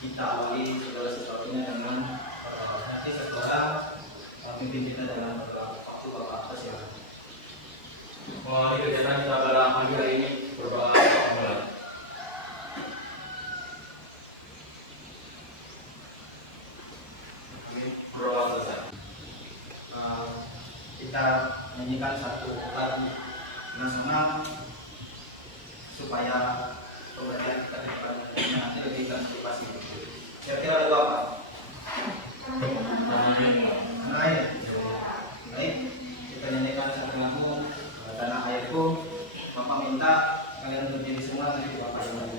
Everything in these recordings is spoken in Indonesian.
kita awali segala sesuatunya dengan nanti setelah pimpin kita dalam waktu Bapak atas ya. Mengawali kegiatan kita pada pagi hari ini berdoa mulai. Berdoa selesai. Kita nyanyikan satu lagu nasional supaya pembelajaran kita di depannya nanti lebih termotivasi. Kira-kira lagu apa? Baik, kita nyanyikan satu lagu Tanah Airku. Bapak minta kalian berdiri semua nanti Bapak yang lagu.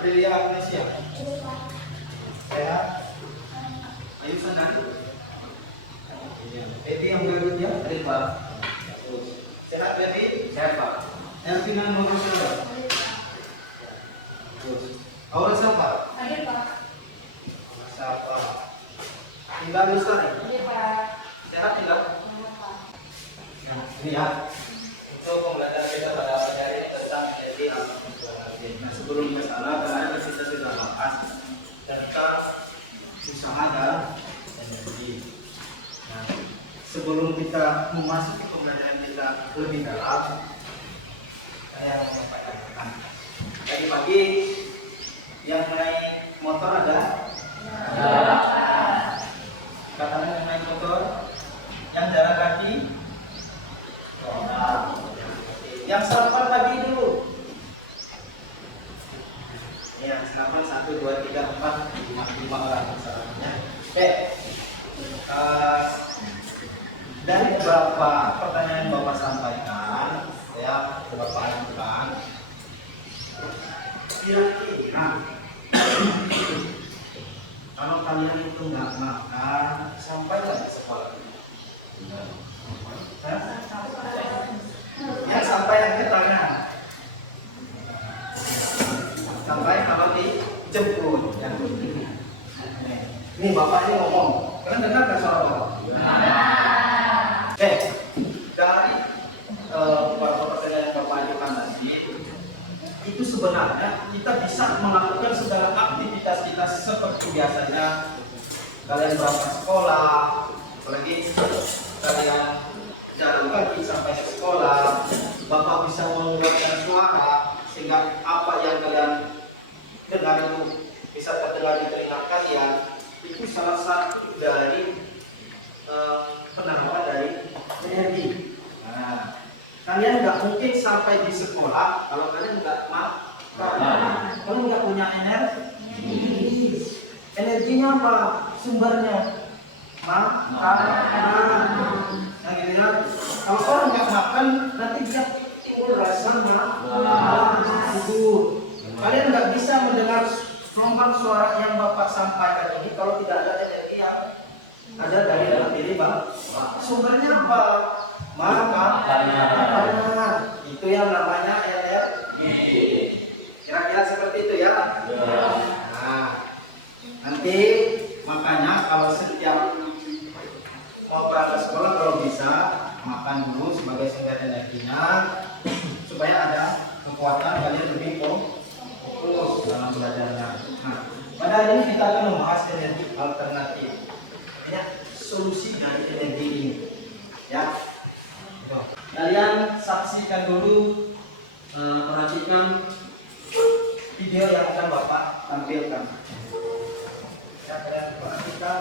Aprilia Agnesia. Sehat. Ayu Sandari. Baby yang berikutnya dari Pak. Sehat baby? Sehat Pak. Yang pinang Bogor. Aura siapa? Hadir Pak. Siapa? Tinggal di sana. Hadir Pak. Sehat tinggal. Ini ya. Untuk pembelajaran kita pada pagi hari ini tentang energi alam. Nah, sebelum ke sana, karena kita sudah bahas tentang usaha dan energi. Nah, sebelum kita memasuki pembelajaran kita lebih dalam, saya mau menyampaikan. Tadi pagi yang naik motor ada? Ada. Katanya yang naik motor, yang jalan kaki? Yang sarapan pagi dulu. Ya, sarapan 1, 2, 3, 4, 5 orang sarapannya. Oke. Dari beberapa pertanyaan yang Bapak sampaikan, saya Bapak ajukan. Kira-kira kalau kalian itu nggak makan, sampai nggak di sekolah? Yang sampai yang ketanya sampai kalau dijemput yang ini. Nih Bapak ini ngomong, kalian dengar nggak suara Bapak? Oke, dari beberapa pertanyaan yang Bapak ajukan tadi, itu sebenarnya kita bisa melakukan segala aktivitas kita seperti biasanya. Kalian berangkat sekolah, apalagi kalian jalan kaki sampai ke sekolah, Bapak bisa mengeluarkan suara sehingga apa yang kalian dengar itu bisa terdengar di telinga kalian. Itu salah satu dari penerapan dari energi. Nah, kalian nggak mungkin sampai di sekolah kalau kalian nggak makan, kalau nggak punya energi. Energinya apa? Sumbernya makan. Nah, gitu ya. Kalau orang nggak makan, nanti dia timbul rasa itu. Kalian nggak bisa mendengar gelombang suara yang Bapak sampaikan ini kalau tidak ada energi yang ada dari dalam diri Bapak. Sumbernya apa? Makanan. Itu yang namanya energi. Kira-kira seperti itu ya. Nah, nanti makanya kalau setiap mau berangkat sekolah kalau bisa makan dulu sebagai sumber energinya supaya ada kekuatan kalian lebih fokus dalam belajarnya. Nah, pada hari ini kita akan membahas energi alternatif. Ya, solusi dari energi ini. Ya, kalian saksikan dulu, perhatikan video yang akan Bapak tampilkan. Ya, kalian perhatikan.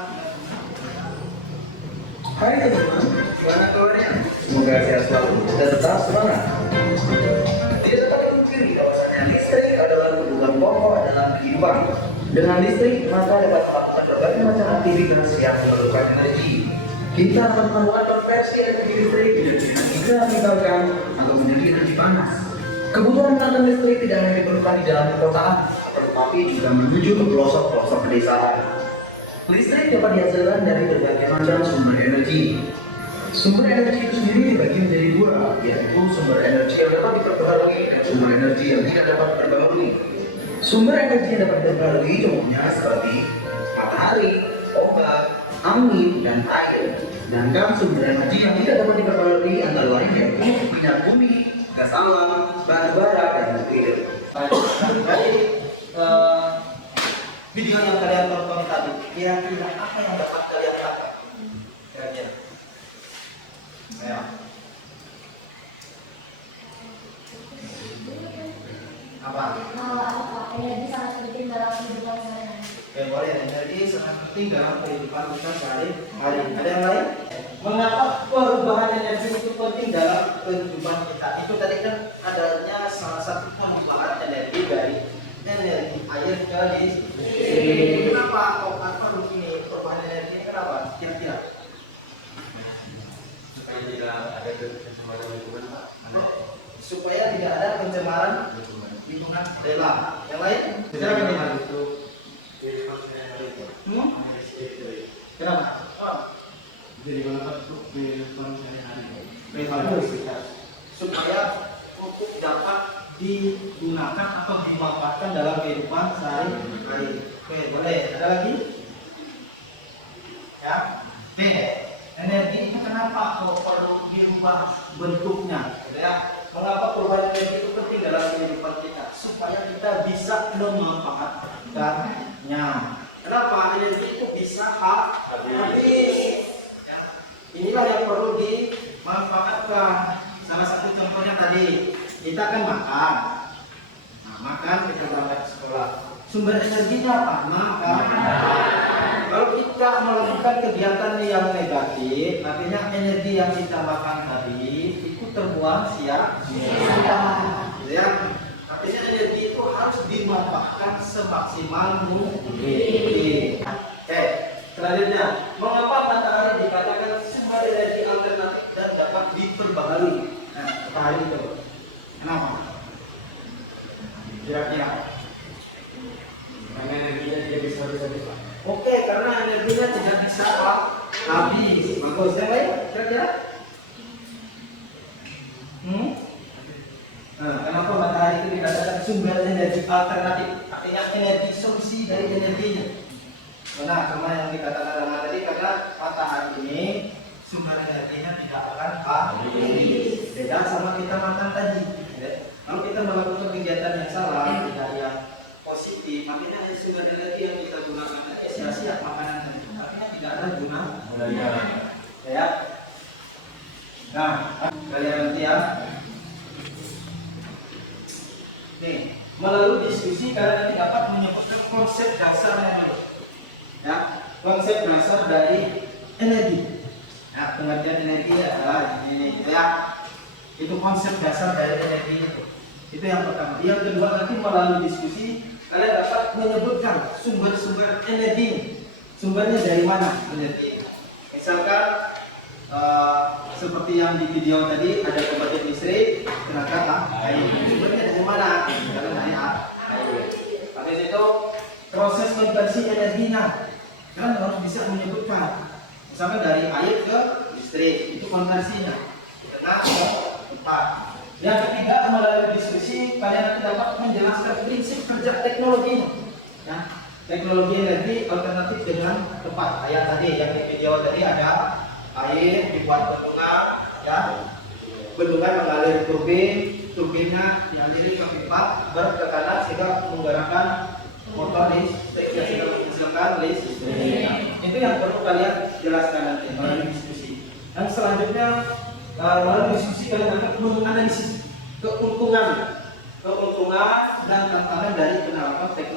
Hai teman-teman, gimana kabarnya? Semoga sehat selalu dan tetap semangat. Tidak dapat dipungkiri bahwasanya listrik adalah kebutuhan pokok dalam kehidupan. Dengan listrik, maka dapat melakukan berbagai macam aktivitas yang memerlukan energi. Kita dapat melakukan konversi energi listrik menjadi energi gas misalkan atau menjadi energi panas. Kebutuhan akan listrik tidak hanya diperlukan di dalam perkotaan, tetapi juga menuju ke pelosok-pelosok pedesaan. Listrik dapat dihasilkan dari berbagai macam sumber energi. Sumber energi itu sendiri dibagi menjadi dua, yaitu sumber energi yang dapat diperbaharui dan sumber energi yang tidak dapat diperbaharui. Sumber energi yang dapat diperbaharui contohnya seperti matahari, ombak, angin, dan air. Sedangkan sumber energi yang tidak dapat diperbaharui antara lain yaitu minyak bumi, gas alam, batu bara, dan nuklir. Dari video yang kalian tonton tadi, kira-kira apa yang dapat kalian tangkap? Kira-kira? Ayo. Apa? Energi sangat penting dalam kehidupan sehari-hari. Oke, boleh. Energi sangat penting dalam kehidupan kita sehari-hari. Ada yang lain? Mengapa perubahan energi itu penting dalam kehidupan kita? Itu tadi kan adanya salah satu pembuahan energi dari energi air ke listrik. Kenapa kok perlu ini perubahan energi? Kenapa? Kira-kira? Supaya tidak ada pencemaran lingkungan, Pak. Supaya tidak ada pencemaran lingkungan. Rela. Yang lain? Silakan lihat. Kenapa? Oh. Jadi kalau untuk kehidupan sehari-hari. Bagus. Supaya pupuk dapat digunakan atau dimanfaatkan dalam kehidupan sehari-hari. Oke, boleh. Ada lagi? Ya. Oke. Energi itu kenapa kok perlu diubah bentuknya? Gitu ya. Mengapa perubahan energi itu penting dalam kehidupan kita? Supaya kita bisa memanfaatkannya. Kenapa energi itu bisa habis? Ya. Inilah yang perlu dimanfaatkan. Salah satu contohnya tadi, kita kan makan. Nah, makan kita berangkat ke sekolah. Sumber energinya apa? Makan. Kalau kita melakukan kegiatan yang negatif, artinya energi yang kita makan tadi itu terbuang sia-sia. Ya. Artinya energi itu harus dimanfaatkan semaksimal mungkin. Oke, selanjutnya, mengapa matahari dikatakan sumber energi alternatif dan dapat diperbaharui? Nah, matahari itu, kenapa? Kira-kira? Karena energinya tidak bisa habis-habis, Pak. Oke, karena energinya tidak bisa habis. Bagus, yang lain? Kira-kira? Nah, kenapa matahari itu dikatakan sumber energi alternatif? Artinya energi solusi dari energinya. Nah, sama yang dikatakan Rama tadi, karena matahari ini sumber energinya tidak akan habis. Beda sama kita makan tadi. Kalau kita melakukan kegiatan yang salah, tidak yang positif, makanya sumber energi yang kita gunakan sia-sia makanan tadi. Artinya tidak ada gunanya. Ya. Nah, kalian nanti ya. Nih, melalui diskusi kalian nanti dapat menyebutkan konsep dasarnya dulu. Ya, konsep dasar dari energi. Nah, pengertian energi adalah ini gitu ya. Itu konsep dasar dari energi itu. Itu yang pertama. Yang kedua nanti melalui diskusi kalian dapat menyebutkan sumber-sumber energi. Sumbernya dari mana energi? Misalkan seperti yang di video tadi ada pembangkit listrik tenaga air. Sumbernya dari mana? Karena dari air. Habis itu proses konversi energinya. Kalian harus bisa menyebutkan. Misalnya dari air ke listrik itu konversinya. Tenaga ke tempat. Yang ketiga melalui diskusi kalian akan dapat menjelaskan prinsip kerja teknologinya. Ya, teknologi energi alternatif dengan tepat. Kayak tadi yang di video tadi ada air dibuat bendungan, ya, bendungan mengalir turbinnya dialiri ke pipa bertekanan sehingga menggerakkan motor listrik yang sudah menghasilkan listrik. Itu yang perlu kalian jelaskan nanti melalui diskusi. Yang selanjutnya melalui diskusi kalian akan menganalisis keuntungan dan tantangan dari penerapan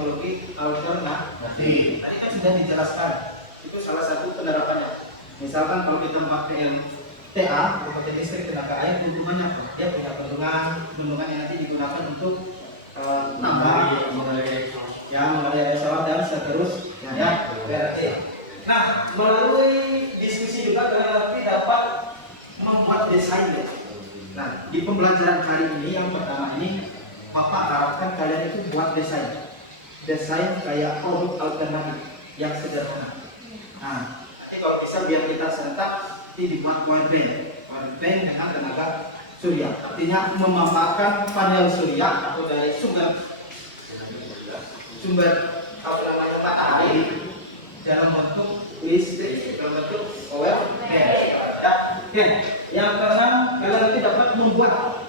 teknologi alternatif. Tadi kan sudah dijelaskan. Itu salah satu penerapannya. Misalkan kalau kita pakai TA, pembangkit listrik tenaga air, keuntungannya apa? Dia punya bendungan yang nanti digunakan untuk nambah, mengalir sawah dan seterusnya. Nah, melalui diskusi juga kalian dapat membuat desain. Nah, di pembelajaran kali ini yang pertama ini, Bapak harapkan kalian itu buat desain kayak produk alternatif yang sederhana. Nah, nanti kalau bisa biar kita serentak, dibuat power bank dengan tenaga surya. Artinya memaparkan panel surya atau dari sumber apa namanya matahari dalam bentuk listrik, dalam bentuk power bank. Yang keenam, kalian nanti dapat membuat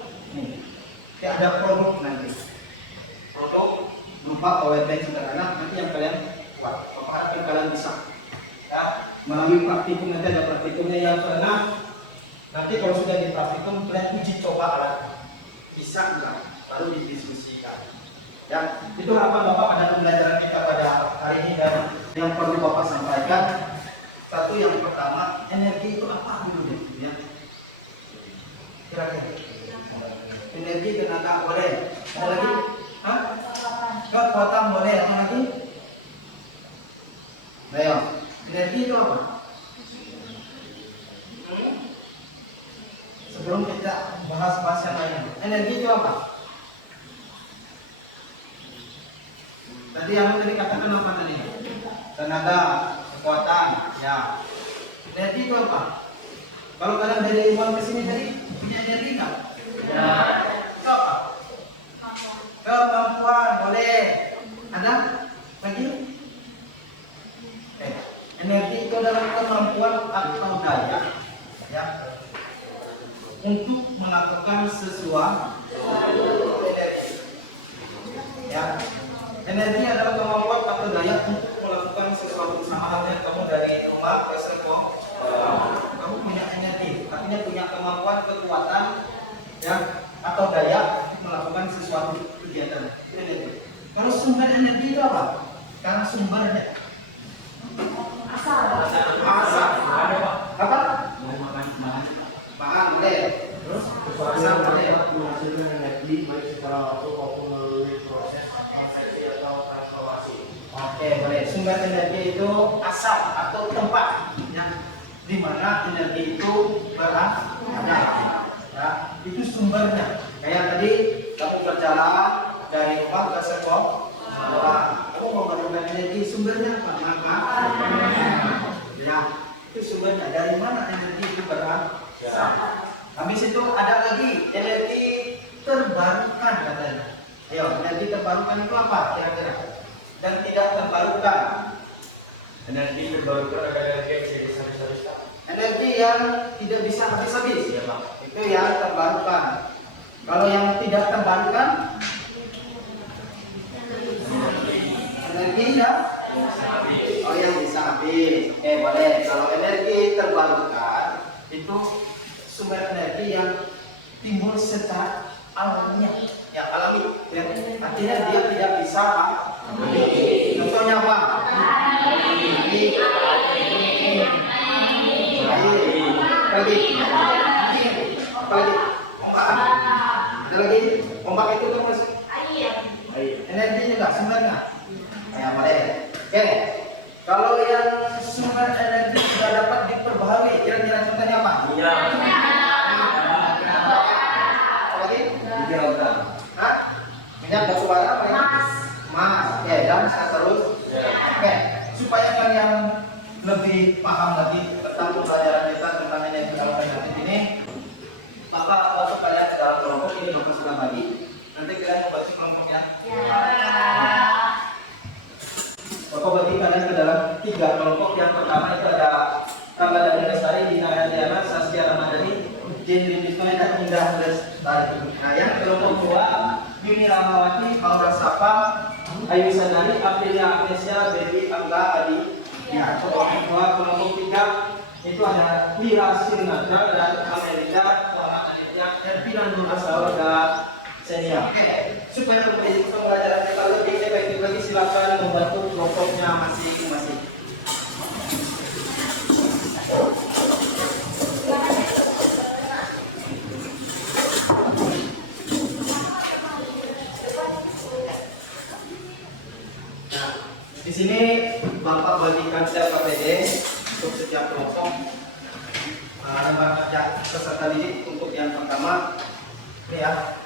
ada produk nanti. Produk membuat power bank sederhana nanti yang kalian buat. Maka kalian bisa melalui praktikum, nanti ada praktikumnya yang keenam. Nanti kalau sudah di praktikum kalian uji coba alat bisa enggak, baru didiskusikan. Ya, itu harapan Bapak pada pembelajaran kita pada hari ini. Dan yang perlu Bapak sampaikan, satu yang pertama, energi itu apa dulu ya? Kira-kira energi tenaga boleh, ada lagi? Kekuatan boleh, ada lagi? Ayo, energi itu apa? Sebelum kita bahas yang lain, energi itu apa? Tadi yang tadi katakan apa tadi? Tenaga, kekuatan, ya. Energi itu apa? Kalau kalian dari luar ke sini tadi punya energi nggak? Ya. Itu apa? Kemampuan, boleh. Ada lagi? Energi itu adalah kemampuan atau daya, ya, untuk melakukan sesuatu. Ya, energi adalah kemampuan atau daya untuk melakukan sesuatu. Sama halnya kamu dari rumah ke sekolah, kamu punya energi, artinya punya kemampuan, kekuatan, ya, atau daya untuk melakukan sesuatu kegiatan. Energi. Kalau sumber energi itu apa? Karena sumbernya asal. Apa? Bahan boleh. Terus asal boleh. Menghasilkan energi baik secara langsung maupun melalui proses prosesi atau transformasi. Oke, boleh. Sumber energi itu asal atau tempat, ya, di mana energi itu berada. Ya, itu sumbernya. Kayak tadi kamu berjalan dari rumah ke sekolah. Kamu mau menggunakan energi, sumbernya apa? Ya, itu sumbernya. Dari mana energi itu berasal? Habis itu ada lagi energi terbarukan katanya. Ayo, energi terbarukan itu apa kira-kira? Dan tidak terbarukan. Energi terbarukan adalah energi yang bisa habis-habiskan. Energi yang tidak bisa habis-habis, ya Pak. Itu yang terbarukan. Kalau yang tidak terbarukan, energi yang yang bisa habis. Oke, boleh. Kalau energi terbarukan itu sumber energi yang timbul secara alaminya, ya alami. Ya. Artinya dia tidak bisa habis. Contohnya apa? Lagi. Apa lagi? Ombak. Ada lagi? Ombak itu terus energi juga sumbernya. Ya, boleh. Oke. Kalau yang sumber energi sudah dapat diperbaharui, kira-kira contohnya apa? Iya. Apa lagi? Hidrogen. Hah? Minyak batu bara, Mas. Ya, dan seterusnya. Oke. Supaya kalian lebih paham lagi tentang pembelajaran kita tentang energi alternatif ini, maka waktu kalian ke dalam kelompok ini Bapak sudah bagi. Nanti kalian membagi kelompoknya. Bapak bagi kalian ke dalam 3 kelompok. Yang pertama itu ada Kangga dari Lestari, Dina Diana, Saskia Ramadhani, Jenny Bismay, dan Indah Lestari. Nah, yang kelompok 2 Yuni Ramawati, Maura Sapa, Ayu Sandari, Aprilia Agnesia, Baby Angga Adi. Ya, kelompok 3 itu ada Lira Sirnaja dan Amelia, Muhammad Anitya, Ervina Nurasawar dan Senia. Oke, supaya pembelajaran kita lebih efektif lagi, silakan Di sini Bapak bagikan KPD untuk setiap kelompok. Ada peserta didik untuk yang pertama. Ini ya,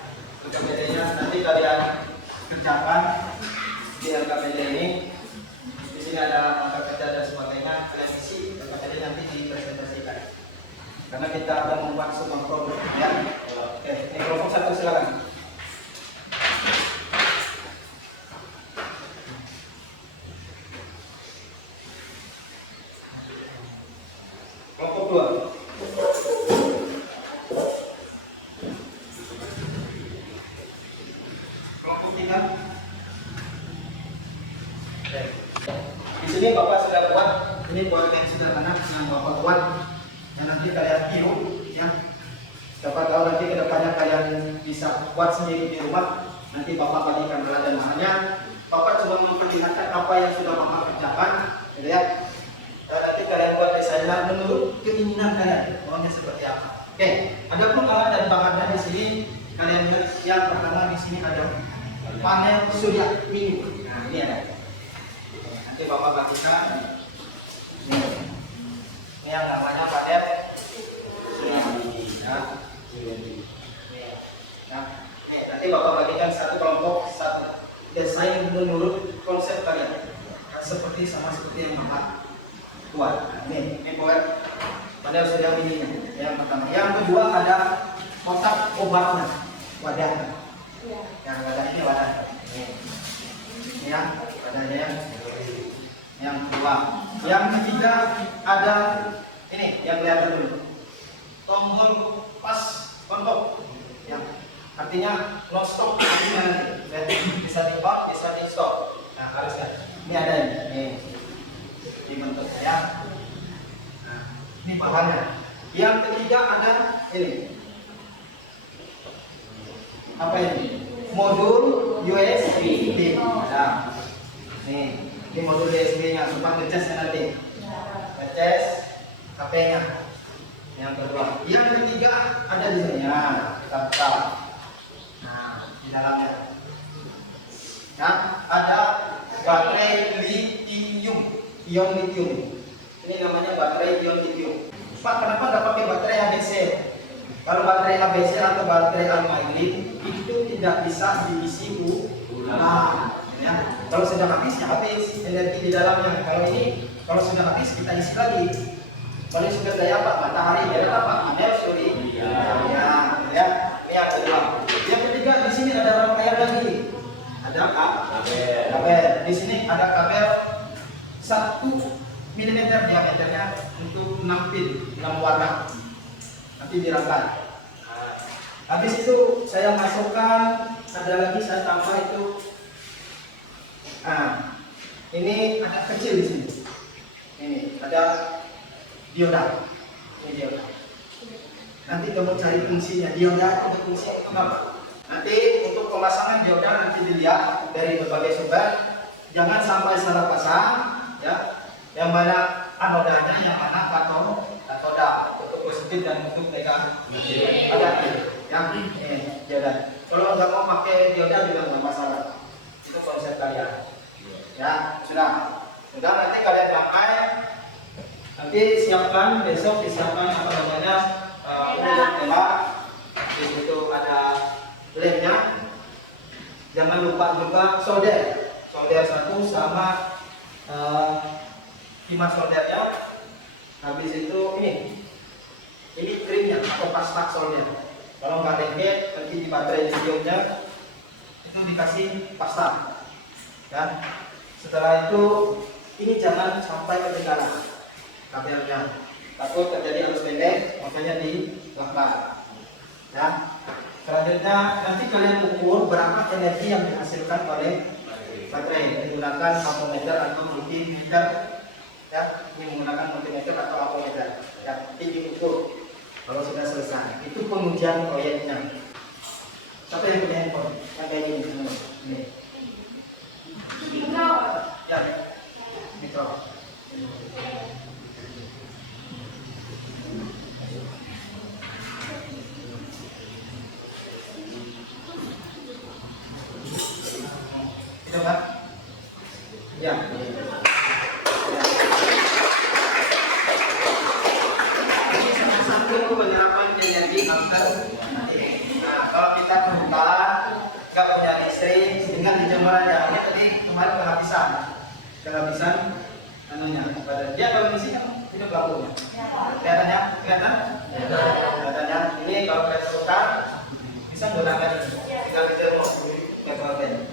KPD-nya nanti kalian kerjakan di LKPD ini. Di sini ada mata kerja dan sebagainya. Kalian isi LKPD nanti dipresentasikan. Karena kita akan membuat sebuah problem ya. Oke, ini kelompok satu silakan. Kelompok dua. Kelompok tiga. Oke. Di sini Bapak sudah buat. Ini buat yang sederhana yang Bapak buat. Yang nanti kalian tiru, ya. Siapa tahu nanti kedepannya kalian bisa buat sendiri di rumah. Nanti Bapak bagikan dan bahannya. Bapak cuma memperlihatkan apa yang sudah Bapak kerjakan, gitu ya. Dan nanti kalian buat desainnya menurut keinginan kalian, maunya seperti apa. Oke, ada pun alat dan bahannya di sini. Kalian lihat yang pertama di sini ada panel surya mini. Nah, ini ada. Nanti Bapak bagikan. Ini yang namanya panel surya mini. Nah, nanti Bapak bagikan satu kelompok, satu desain menurut konsep kalian. Seperti yang Bapak buat. Ini buat panel surya mini yang pertama. Yang kedua ada kotak obatnya, wadahnya. Yang wadah ini wadah. Ini ya wadahnya. Yang kedua. Yang ketiga ada ini yang kelihatan dulu. Tombol pas kontok. Yang artinya non stop. Bisa di on, bisa di stop. Nah, harus kan. Ini ada ini. Di bentuknya. Nah, ini bahannya. Yang ketiga ada ini. Apa ini? Modul USB. Nah, ini modul USB-nya supaya ngecas nanti. Ngecas HP-nya. Yang kedua. Yang ketiga ada di sini. Nah, kita buka. Nah, di dalamnya. Nah, ada baterai lithium. Ion lithium. Ini namanya baterai ion lithium. Pak, kenapa nggak pakai baterai ABC? Kalau baterai ABC atau baterai alkaline itu tidak bisa diisi ulang. Ya. Kalau sudah habis ya habis energi di dalamnya. Kalau sudah habis kita isi lagi. Kalau sudah daya apa? Matahari ya apa? Panel surya. Ya. Ini yang kedua. Yang ketiga di sini ada rangkaian lagi. Ada kabel. Di sini ada kabel 1 mm diameternya untuk 6 pin, 6 warna. Nanti dirangkai. Nah, habis itu saya masukkan, ada lagi saya tambah itu. Nah, ini ada kecil di sini. Ini ada dioda. Ini dioda. Nanti kamu cari fungsinya. Dioda itu fungsi untuk apa? Nanti untuk pemasangan dioda nanti dilihat dari berbagai sumber. Jangan sampai salah pasang, ya. Yang mana anodanya, yang mana katoda untuk positif dan untuk negatif. Ada yang dioda. Kalau nggak mau pakai dioda juga nggak masalah. Itu konsep kalian. Ya sudah nanti kalian pakai. Nanti siapkan besok disiapkan apa namanya tela. Di situ ada lemnya. Jangan lupa juga solder 1 sama timah soldernya. Habis itu ini krimnya atau pasta solder. Kalau nggak lengket nanti di baterai lithiumnya itu dikasih pasta. Dan setelah itu ini jangan sampai ketinggalan kabelnya. Takut terjadi arus pendek, makanya dilakban. Ya. Selanjutnya nanti kalian ukur berapa energi yang dihasilkan oleh baterai menggunakan ampermeter atau multimeter. Ya, ini menggunakan multimeter atau ampermeter. Ya, ini diukur. Kalau sudah selesai, itu pengujian proyeknya. Siapa yang punya handphone? Yang kayak gini semua. Ini. Ya, mikro. Itu kan? Ya. Ini satu penyerapan energi after. Nah, kalau kita berhutang nggak punya listrik dengan dijemur aja. Ini tadi kemarin kehabisan anunya. Dia kalau di sini kan hidup lampunya. Kelihatannya, kelihatannya. Ini kalau kita berhutang bisa menggunakan tinggal dijemur.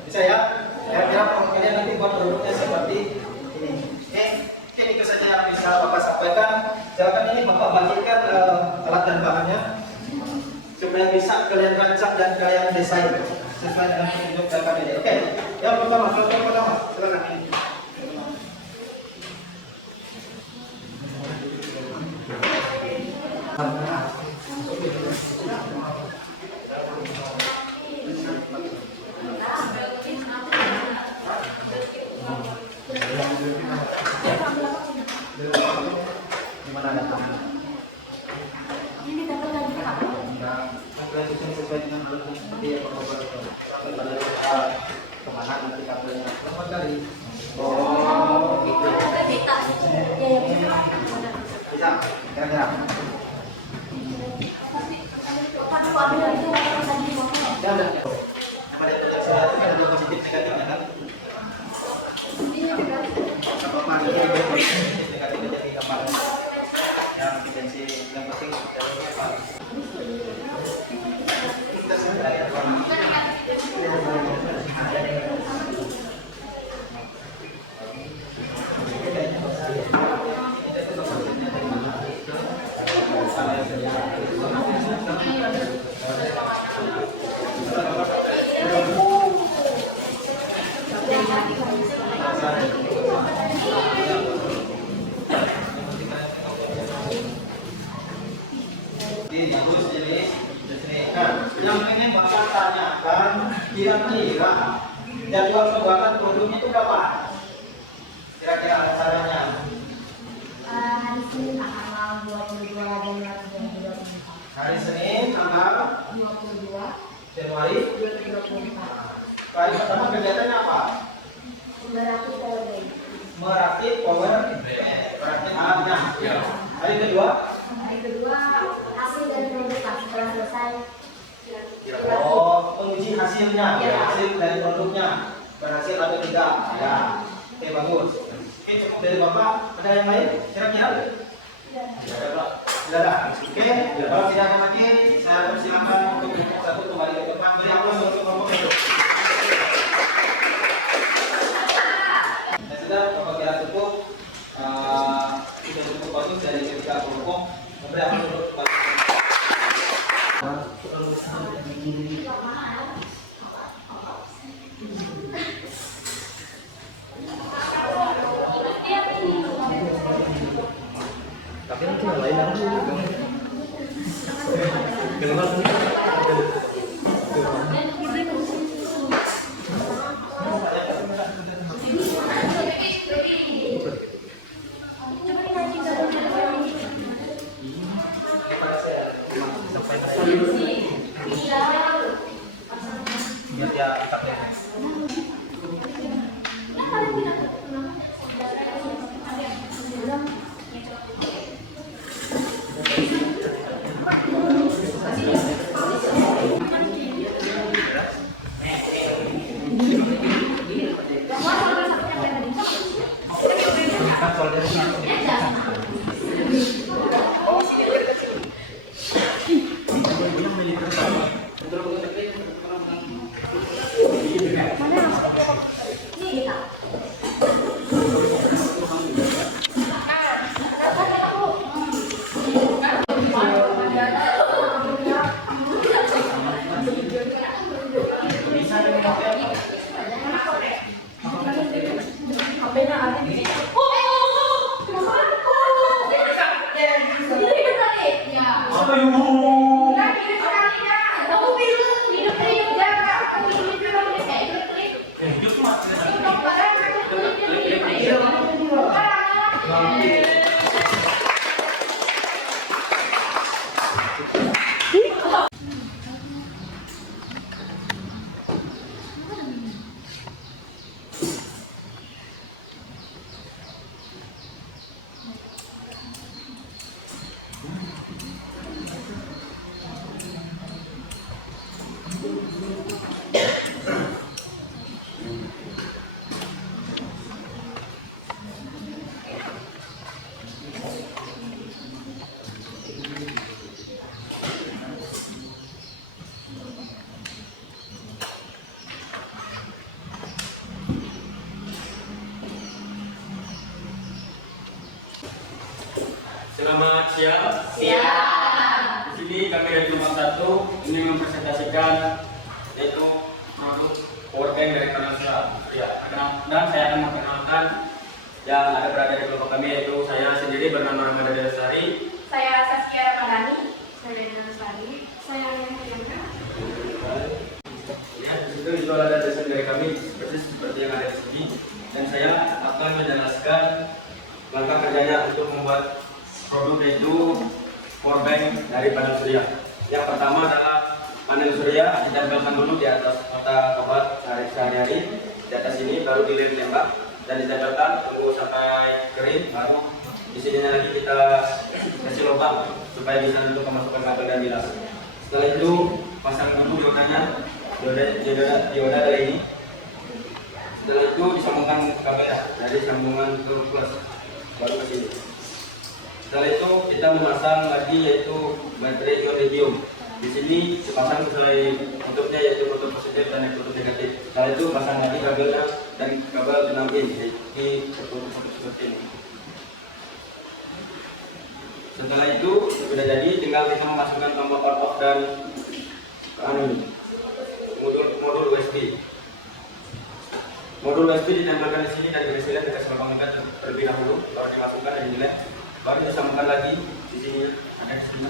Bisa ya? Kira-kira kalian nanti buat produknya seperti ini. Ini itu saja yang bisa Bapak sampaikan. Silakan ini Bapak bagikan alat dan bahannya supaya bisa kalian rancang dan kalian desain sesuai dengan petunjuk dan kami. Oke, yang pertama, silakan ini. Gimana ada tangan? Ini dapat lagi Pak. Kalian susun sesuai dengan alur seperti yang Bapak kemana nanti kabelnya berapa kali? Oh, gitu. Ya, ya, bisa. Bisa, kira-kira. Pak, ambil itu tadi Bapak. Ya udah. Apa dia tulis saya itu kan ada positif negatifnya kan? Apa mana ini positif negatifnya jadi gambar yang potensi yang penting jalurnya apa? Kita sudah ya. Bagus jenis. Nah, yang ini Bapak tanyakan kira-kira jadwal pembuatan produknya itu kapan? Kira-kira acaranya? Hari Senin tanggal 22 Januari 2024. Hari Senin tanggal 22 Januari 2024. Hari pertama kegiatannya apa? Merakit power. Merakit power merakit alatnya. Hari kedua? Hari kedua hasil dari produk setelah selesai. Oh, penguji hasilnya, hasil dari produknya. Berhasil atau tidak? Ya. Oke, bagus. Oke, cukup dari Bapak. Ada yang lain? Kira-kira? Tidak ada. Oke, kalau tidak ada lagi, saya persilakan untuk satu kembali ke depan. Beri aplaus untuk kelompok itu. Ya sudah, Bapak kira cukup. Sudah cukup bagus dari ketiga kelompok. Beri aplaus untuk kelompok. Tapi nanti yang lain biar dia bisa kelihatan. Selamat siang. Siap. Di sini kami dari nomor 1 ini mempresentasikan yaitu produk powerbank dari panel surya. Dan saya akan memperkenalkan yang ada berada di kelompok kami, yaitu saya sendiri bernama Ramadhan Lestari. Saya Saskia Ramadhani. Saya Dina Lestari. Saya Yana. Ya, di situ itu ada desain dari kami seperti yang ada di sini. Dan saya akan menjelaskan langkah kerjanya untuk membuat produk yaitu powerbank dari panel surya. Yang pertama adalah panel surya ditempelkan dulu di atas mata obat sehari-hari di atas ini, baru dilem tembak dan ditempelkan, tunggu sampai kering, baru di sininya lagi kita kasih lubang supaya bisa untuk memasukkan kabel dan bilas. Setelah itu pasang dulu dioda dari ini. Setelah itu disambungkan kabel dari sambungan ke plus baru ke sini. Setelah itu kita memasang lagi yaitu baterai ion lithium. Di sini dipasang sesuai bentuknya yaitu kutub positif dan kutub negatif. Setelah itu pasang lagi kabelnya dan kabel 6 in di kutub seperti ini. Setelah itu sudah jadi, tinggal kita memasukkan tombol on off dan modul USB. Modul USB ditempelkan di sini dan diisikan dikasih lubang ikat terlebih dahulu, baru dimasukkan dan dilem. Baru disambungkan lagi di sini, ada di sini,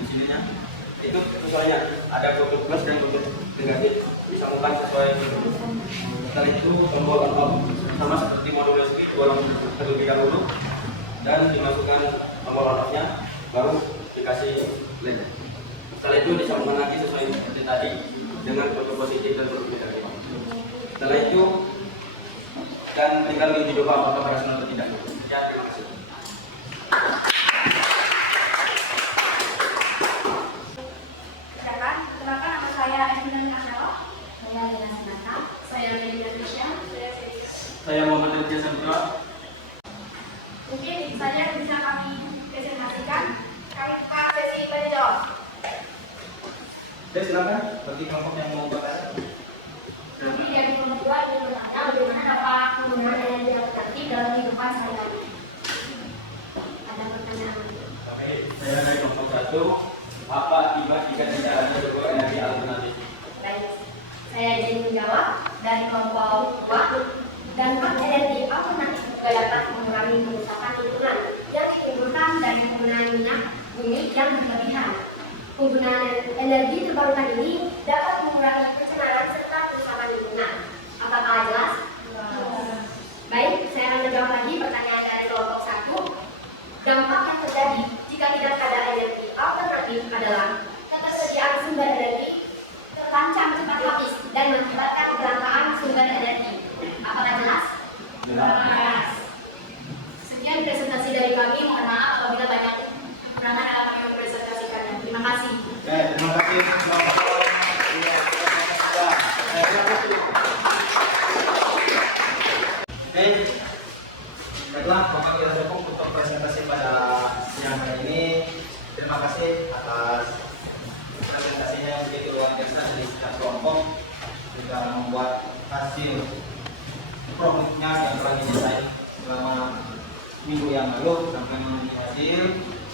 di sininya. Itu misalnya ada kutub plus dan kutub negatif, disambungkan sesuai bentuk. Setelah itu tombol on off sama seperti modul USB dibolong terlebih dahulu dan dimasukkan tombol on off-nya, baru dikasih lem. Setelah itu disambungkan lagi sesuai seperti tadi dengan kutub positif dan kutub negatif. Setelah itu dan tinggal dicoba apakah berhasil atau tidak. Ya, terima kasih. Perkenalkan nama saya Edwina Kaselo. Saya Dina Sinata. Saya Melinda Krisya. Saya Selisa. Saya Muhammad Rizky Sandra. Mungkin saja bisa kami presentasikan. Kami buka sesi tanya jawab. Jadi silakan bagi kelompok yang mau bertanya. Nanti dari kelompok 2 ingin bertanya bagaimana dapat penggunaan energi alternatif dalam kehidupan sehari-hari. Ada pertanyaan? Oke, saya dari kelompok 1. Apa akibat jika tidak ada sebuah energi alternatif? Baik, saya jadi menjawab dari kelompok 2. Dampak energi alternatif juga dapat mengurangi kerusakan lingkungan yang ditimbulkan dari penggunaan minyak bumi yang berlebihan. Penggunaan energi terbarukan ini dapat mengurangi pencemaran serta kerusakan lingkungan. Apakah jelas? Baik, saya akan menjawab lagi pertanyaan dari kelompok 1. Dampak yang terjadi jika tidak ada energi alternatif adalah ketersediaan sumber energi terancam cepat habis dan mengakibatkan kelangkaan sumber energi. Apakah jelas? Jelas. Sekian presentasi dari kami. Mohon maaf apabila banyak kekurangan dalam kami mempresentasikannya. Terima kasih. Oke, terima kasih. Oke, baiklah, maka kita dukung untuk presentasi pada siang hari ini. Terima kasih atas presentasinya yang begitu luar biasa dari setiap kelompok juga membuat hasil produknya yang telah didesain selama minggu yang lalu sampai memiliki hasil.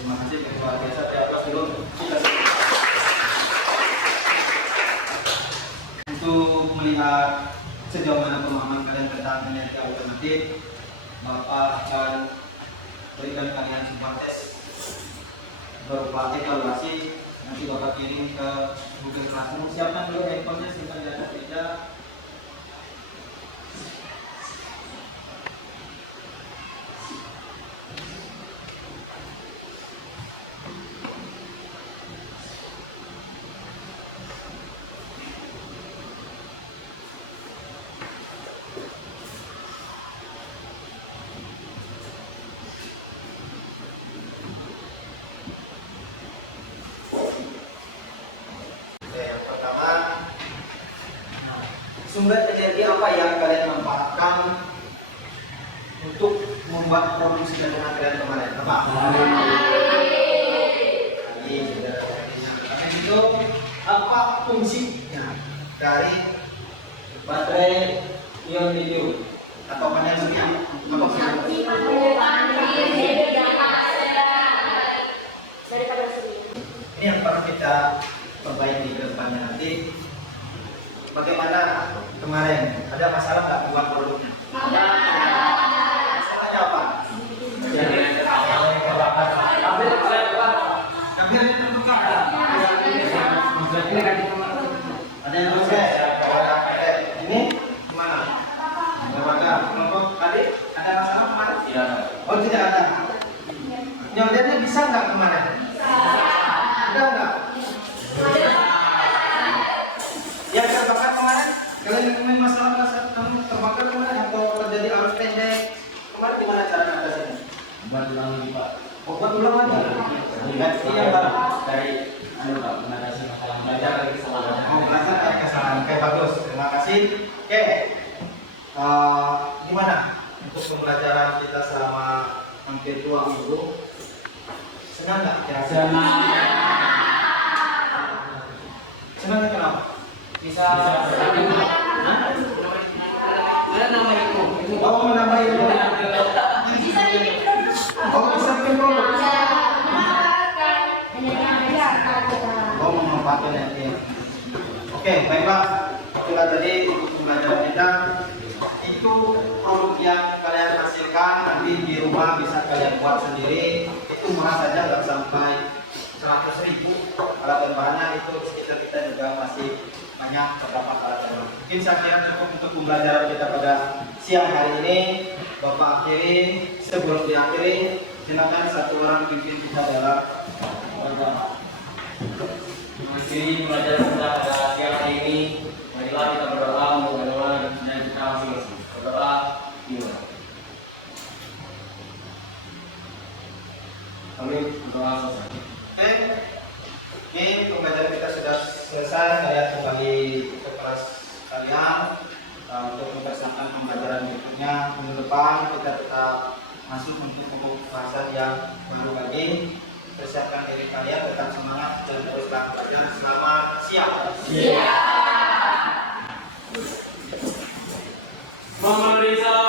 Terima kasih luar biasa. Terima dulu kita untuk melihat sejauh mana pemahaman kalian tentang energi alternatif. Bapak akan berikan kalian sebuah tes berupa evaluasi. Nanti Bapak kirim ke Google Classroom. Siapkan dulu handphonenya, simpan di atas meja. Yang pertama, sumber energi apa yang kalian manfaatkan untuk membuat produksi jaringan kalian kemarin? Apa? Itu apa fungsinya dari baterai ion lithium atau panel surya? Apa fungsinya? yang perlu kita perbaiki ke depannya nanti. Bagaimana kemarin? Ada masalah nggak buat produknya? Masalahnya apa? Kabelnya terbakar. Ada yang proses. Ini gimana? Terbakar. Kelompok tadi ada masalah kemarin? Tidak. Oh tidak ada. Nyoldernya bisa nggak kemarin? Ada nggak? Yang terbakar kemarin? Kalian yang punya masalah kamu terbakar kemarin atau terjadi arus pendek? Kemarin gimana cara ngatasinnya? Buat ulang lagi Pak. Oh, buat ulang lagi? Ganti yang baru. Dari Pak mengatasi masalah Belajar dari kesalahan. Oh, belajar dari kesalahan. Oke, bagus. Terima kasih. Oke. Gimana untuk pembelajaran kita selama hampir 2 minggu? Senang nggak kira-kira? Senang nggak kenapa? Bisa. Ada nama itu. Oh, menambah ilmu. Oh, bisa bikin produk. Oh, memanfaatkan ya. Oke, baiklah. Itulah tadi pembelajaran kita. Itu produk yang kalian hasilkan nanti di rumah bisa kalian buat sendiri. Itu murah saja, nggak sampai 100.000. Alat dan bahannya itu sekitar kita juga masih banyak terdapat alat dan bahan. Mungkin saya kira cukup untuk pembelajaran kita pada siang hari ini. Bapak akhiri, sebelum diakhiri, silakan satu orang pimpin kita dalam berdoa. Mengakhiri pembelajaran kita pada siang hari ini, marilah kita berdoa untuk menolong dan kita masing-masing. Berdoa, gimana? Kami berdoa selesai. Oke, ini pembelajaran kita sudah selesai. Kalian kembali ke kelas kalian untuk mempersiapkan pembelajaran berikutnya. Minggu depan kita tetap masuk untuk pembahasan yang baru lagi. Persiapkan diri kalian, tetap semangat dan teruskan belajar. Selamat siang. Mama Risa.